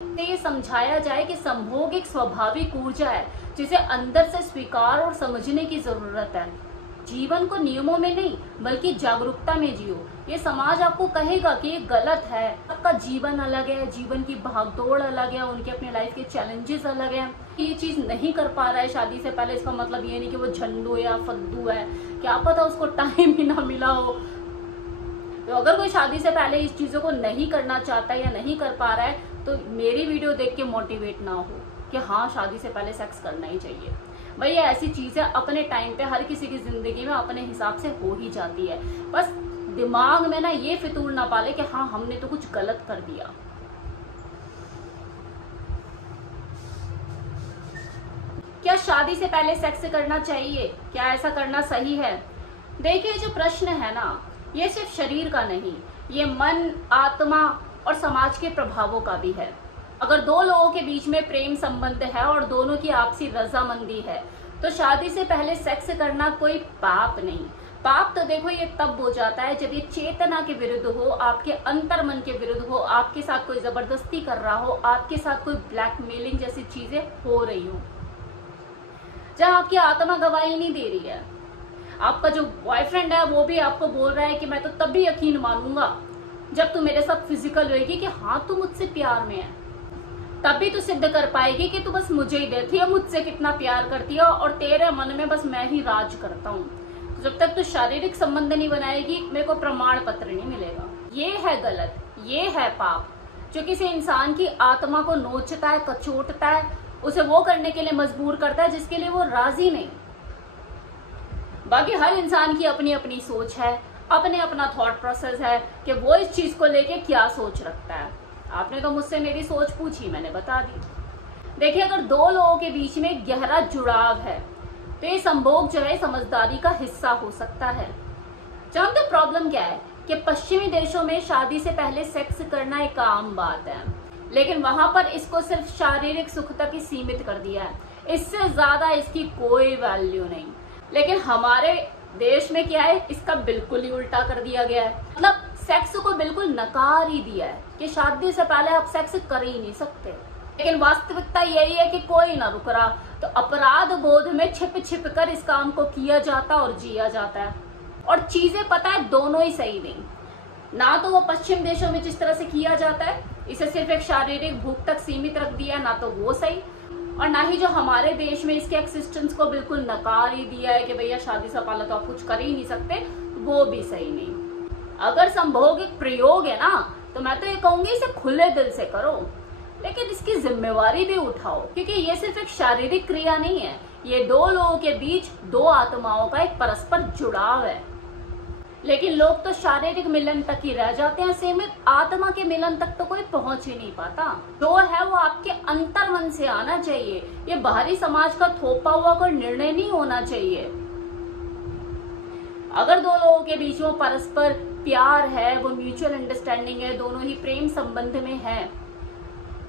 से ये समझाया जाए कि संभोग एक स्वाभाविक ऊर्जा है जिसे अंदर से स्वीकार और समझने की जरूरत है। जीवन को नियमों में नहीं बल्कि जागरूकता में जियो। ये समाज आपको कहेगा कि ये गलत है, आपका जीवन अलग है, जीवन की भागदौड़ अलग है, उनके अपने लाइफ के चैलेंजेस अलग हैं। ये चीज नहीं कर पा रहा है शादी से पहले, इसका मतलब ये नहीं कि वो झंडू या फद्दू है, क्या पता उसको टाइम ही ना मिला हो। तो अगर कोई शादी से पहले इस चीजों को नहीं करना चाहता या नहीं कर पा रहा है तो मेरी वीडियो देख के मोटिवेट ना हो कि हाँ शादी से पहले सेक्स करना ही चाहिए। भाई ये ऐसी चीज है अपने टाइम पे हर किसी की जिंदगी में अपने हिसाब से हो ही जाती है। बस दिमाग में ना ये फितूर ना पाले कि हाँ हमने तो कुछ गलत कर दिया। क्या शादी से पहले सेक्स करना चाहिए? क्या ऐसा करना सही है? देखिए जो प्रश्न है ना, ये सिर्फ शरीर का नहीं, ये मन, आत्मा और समाज के प्रभावों का भी है। अगर दो लोगों के बीच में प्रेम संबंध है और दोनों की आपसी रजामंदी है तो शादी से पहले सेक्स करना कोई पाप नहीं। पाप तो देखो ये तब हो जाता है जब ये चेतना के विरुद्ध हो, आपके अंतर मन के विरुद्ध हो, आपके साथ कोई जबरदस्ती कर रहा हो, आपके साथ कोई ब्लैकमेलिंग जैसी चीजें हो रही हो, जहां आपकी आत्मा गवाही नहीं दे रही है। आपका जो बॉयफ्रेंड है वो भी आपको बोल रहा है कि मैं तो तब भी यकीन मानूंगा जब तू मेरे साथ फिजिकल होएगी कि हाँ तू मुझसे प्यार में है, तभी तू सिद्ध कर पाएगी कि तू बस मुझे ही देती है, मुझसे कितना प्यार करती है और तेरे मन में बस मैं ही राज करता हूँ। तो जब तक तू शारीरिक संबंध नहीं बनाएगी मेरे को प्रमाण पत्र नहीं मिलेगा। ये है गलत, ये है पाप जो किसी इंसान की आत्मा को नोचता है, कचोटता है, उसे वो करने के लिए मजबूर करता है जिसके लिए वो राजी नहीं। बाकी हर इंसान की अपनी अपनी सोच है, अपने अपना थॉट प्रोसेस है कि वो इस चीज को लेके क्या सोच रखता है। आपने तो मुझसे मेरी सोच पूछी, मैंने बता दी। देखिए अगर दो लोगों के बीच में गहरा जुड़ाव है तो ये संभोग जो है समझदारी का हिस्सा हो सकता है। जानते हो प्रॉब्लम क्या है कि पश्चिमी देशों में शादी से पहले सेक्स करना एक आम बात है, लेकिन वहां पर इसको सिर्फ शारीरिक सुख तक ही सीमित कर दिया है, इससे ज्यादा इसकी कोई वैल्यू नहीं। लेकिन हमारे देश में क्या है, इसका बिल्कुल ही उल्टा कर दिया गया है। मतलब सेक्स को बिल्कुल नकार ही दिया है कि शादी से पहले आप सेक्स कर ही नहीं सकते। लेकिन वास्तविकता यही है कि कोई ना रुक रहा तो अपराध बोध में छिप छिप कर इस काम को किया जाता और जिया जाता है। और चीजें पता है दोनों ही सही नहीं। ना तो वो पश्चिम देशों में जिस तरह से किया जाता है, इसे सिर्फ एक शारीरिक भूख तक सीमित रख दिया है, ना तो वो सही, और ना ही जो हमारे देश में इसके एक्सिस्टेंस को बिल्कुल नकार ही दिया है कि भैया शादी से पहले तो आप कुछ कर ही नहीं सकते, वो भी सही नहीं। अगर संभोग एक प्रयोग है ना तो मैं तो ये कहूंगी इसे खुले दिल से करो, लेकिन इसकी जिम्मेवारी भी उठाओ, क्योंकि ये सिर्फ एक शारीरिक क्रिया नहीं है, ये दो लोगों के बीच दो आत्माओं का एक परस्पर जुड़ाव है। लेकिन लोग तो शारीरिक मिलन तक ही रह जाते हैं सीमित, आत्मा के मिलन तक तो कोई पहुंच ही नहीं पाता। जो है वो आपके अंतर मन से आना चाहिए, ये बाहरी समाज का थोपा हुआ कोई निर्णय नहीं होना चाहिए। अगर दो लोगों के बीच में परस्पर प्यार है, वो म्यूचुअल अंडरस्टैंडिंग है, दोनों ही प्रेम संबंध में है,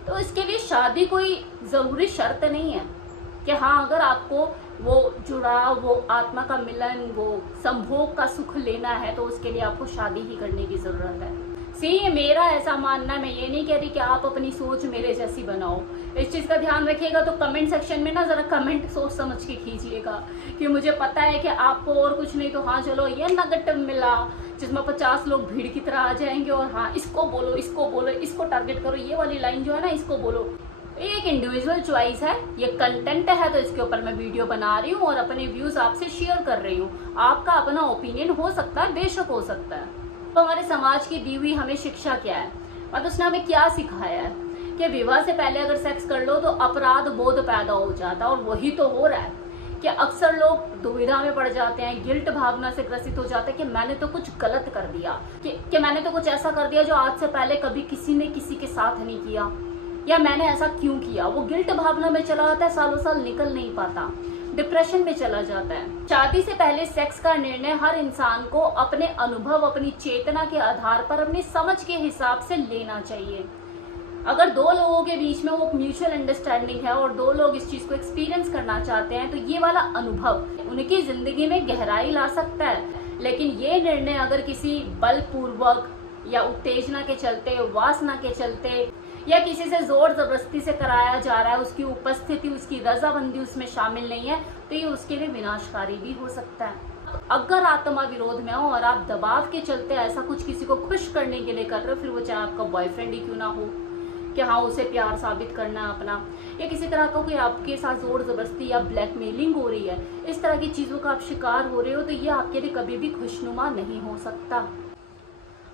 तो इसके लिए शादी कोई जरूरी शर्त नहीं है कि हाँ अगर आपको वो जुड़ाव, वो आत्मा का मिलन, वो संभोग का सुख लेना है तो उसके लिए आपको शादी ही करने की जरूरत है। ये मेरा ऐसा मानना है, मैं ये नहीं कह रही कि आप अपनी सोच मेरे जैसी बनाओ। इस चीज का ध्यान रखिएगा तो कमेंट सेक्शन में ना जरा कमेंट सोच समझ के कीजिएगा, कि मुझे पता है कि आपको और कुछ नहीं तो हाँ चलो ये नेगेटिव मिला जिसमें 50 लोग भीड़ की तरह आ जाएंगे और हाँ इसको बोलो, इसको बोलो, इसको टारगेट करो, ये वाली लाइन जो है ना इसको बोलो। ये एक इंडिविजुअल चॉइस है, ये कंटेंट है तो इसके ऊपर मैं वीडियो बना रही हूँ और अपने व्यूज आपसे शेयर कर रही हूँ। आपका अपना ओपिनियन हो सकता है, बेशक हो सकता है। तो हमारे समाज की दी हुई हमें शिक्षा क्या है, मतलब उसने हमें क्या सिखाया है कि विवाह से पहले अगर सेक्स कर लो तो अपराध बोध पैदा हो जाता है, और वही तो हो रहा है कि अक्सर लोग दुविधा में पड़ जाते हैं, गिल्ट भावना से ग्रसित हो जाते हैं कि मैंने तो कुछ गलत कर दिया, कि मैंने तो कुछ ऐसा कर दिया जो आज से पहले कभी किसी ने किसी के साथ नहीं किया, या मैंने ऐसा क्यों किया। वो गिल्ट भावना में चला जाता है, सालों साल निकल नहीं पाता, डिप्रेशन में चला जाता है। शादी से पहले सेक्स का निर्णय हर इंसान को अपने अनुभव, अपनी चेतना के आधार पर, अपनी समझ के हिसाब से लेना चाहिए। अगर दो लोगों के बीच में वो म्यूचुअल अंडरस्टैंडिंग है और दो लोग इस चीज को एक्सपीरियंस करना चाहते हैं तो ये वाला अनुभव उनकी जिंदगी में गहराई ला सकता है। लेकिन ये निर्णय अगर किसी बलपूर्वक या उत्तेजना के चलते, वासना के चलते या किसी से जोर जबरदस्ती से कराया जा रहा है, उसकी उपस्थिति, उसकी रजामंदी उसमें शामिल नहीं है, तो ये उसके लिए विनाशकारी भी हो सकता है। अगर आत्मा विरोध में हो और आप दबाव के चलते ऐसा कुछ किसी को खुश करने के लिए कर रहे हो, फिर वो चाहे आपका बॉयफ्रेंड ही क्यों ना हो, कि हाँ उसे प्यार साबित करना है अपना, या किसी तरह का कोई आपके साथ जोर जबरदस्ती या ब्लैकमेलिंग हो रही है, इस तरह की चीजों का आप शिकार हो रहे हो, तो ये आपके लिए कभी भी खुशनुमा नहीं हो सकता।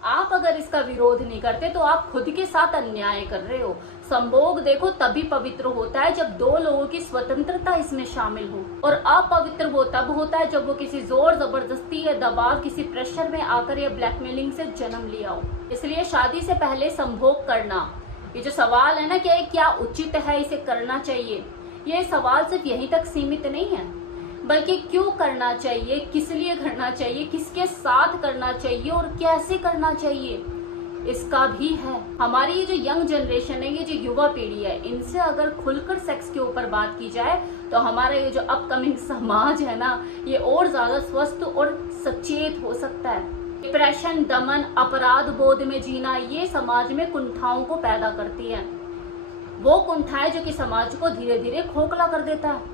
आप अगर इसका विरोध नहीं करते तो आप खुद के साथ अन्याय कर रहे हो। संभोग देखो तभी पवित्र होता है जब दो लोगों की स्वतंत्रता इसमें शामिल हो, और अपवित्र वो तब होता है जब वो किसी जोर जबरदस्ती या दबाव, किसी प्रेशर में आकर या ब्लैकमेलिंग से जन्म लिया हो। इसलिए शादी से पहले संभोग करना, ये जो सवाल है ना कि क्या उचित है, इसे करना चाहिए, ये सवाल सिर्फ यहीं तक सीमित नहीं है, बल्कि क्यों करना चाहिए, किस लिए करना चाहिए, किसके साथ करना चाहिए और कैसे करना चाहिए, इसका भी है। हमारी ये जो यंग जनरेशन है, ये जो युवा पीढ़ी है, इनसे अगर खुलकर सेक्स के ऊपर बात की जाए तो हमारा ये जो अपकमिंग समाज है ना, ये और ज्यादा स्वस्थ और सचेत हो सकता है। डिप्रेशन, दमन, अपराध बोध में जीना, ये समाज में कुंठाओं को पैदा करती है, वो कुंठाएं जो कि समाज को धीरे धीरे खोखला कर देता है।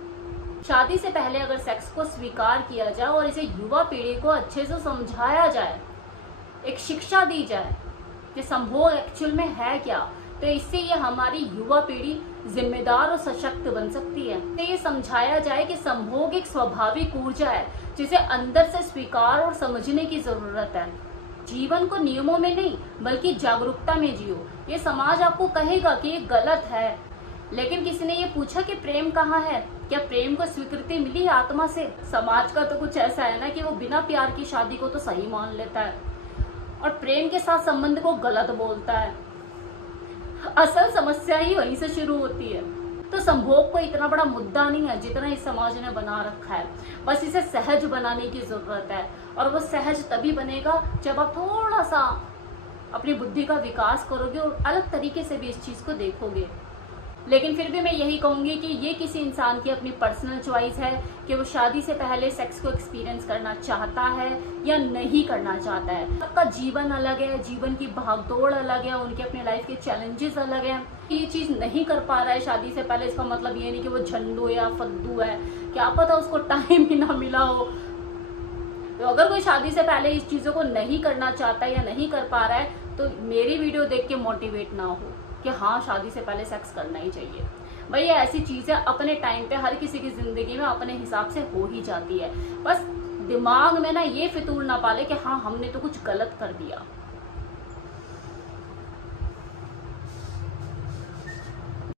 शादी से पहले अगर सेक्स को स्वीकार किया जाए और इसे युवा पीढ़ी को अच्छे से समझाया जाए, एक शिक्षा दी जाए कि संभोग एक्चुअल में है क्या, तो इससे ये हमारी युवा पीढ़ी जिम्मेदार और सशक्त बन सकती है। तो ये समझाया जाए कि संभोग एक स्वाभाविक ऊर्जा है जिसे अंदर से स्वीकार और समझने की जरूरत है। जीवन को नियमों में नहीं बल्कि जागरूकता में जियो। ये समाज आपको कहेगा कि ये गलत है, लेकिन किसी ने ये पूछा कि प्रेम कहाँ है, क्या प्रेम को स्वीकृति मिली आत्मा से? समाज का तो कुछ ऐसा है ना कि वो बिना प्यार की शादी को तो सही मान लेता है और प्रेम के साथ संबंध को गलत बोलता है। असल समस्या ही वहीं से शुरू होती है। तो संभोग को इतना बड़ा मुद्दा नहीं है जितना इस समाज ने बना रखा है, बस इसे सहज बनाने की जरूरत है, और वो सहज तभी बनेगा जब आप थोड़ा सा अपनी बुद्धि का विकास करोगे और अलग तरीके से भी इस चीज को देखोगे। लेकिन फिर भी मैं यही कहूंगी कि ये किसी इंसान की अपनी पर्सनल चॉइस है कि वो शादी से पहले सेक्स को एक्सपीरियंस करना चाहता है या नहीं करना चाहता है। सबका जीवन अलग है, जीवन की भागदौड़ अलग है, उनके अपने लाइफ के चैलेंजेस अलग हैं। ये चीज नहीं कर पा रहा है शादी से पहले, इसका मतलब ये नहीं कि वो झंडू या फद्दू है, क्या पता उसको टाइम ही ना मिला हो। तो अगर कोई शादी से पहले इस चीजों को नहीं करना चाहता है या नहीं कर पा रहा है, तो मेरी वीडियो देख के मोटिवेट ना हो कि हाँ शादी से पहले सेक्स करना ही चाहिए। भाई ये ऐसी चीज है, अपने टाइम पे हर किसी की जिंदगी में अपने हिसाब से हो ही जाती है। बस दिमाग में ना ये फितूर ना पाले कि हाँ हमने तो कुछ गलत कर दिया।